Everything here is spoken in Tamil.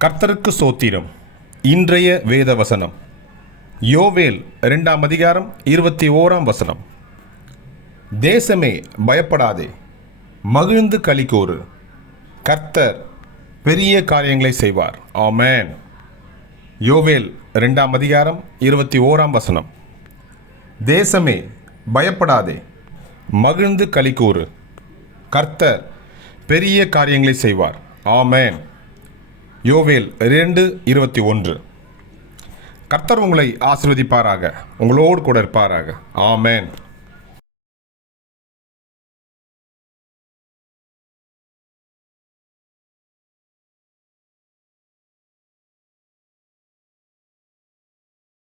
கர்த்தருக்கு சோத்திரம். இன்றைய வேத வசனம் யோவேல் இரண்டாம் அதிகாரம் இருபத்தி ஓராம் வசனம். தேசமே பயப்படாதே. மகிழ்ந்து களிக்கூறு கர்த்தர் பெரிய காரியங்களை செய்வார். ஆமேன். யோவேல் இரண்டாம் அதிகாரம் இருபத்தி ஓராம் வசனம். தேசமே பயப்படாதே. மகிழ்ந்து களிக்கூறு கர்த்தர் பெரிய காரியங்களை செய்வார். ஆமேன். யோவேல் ரெண்டு இருபத்தி ஒன்று. கர்த்தர் உங்களை ஆசிர்வதிப்பாராக. உங்களோடு கூட இருப்பாராக. ஆமேன்.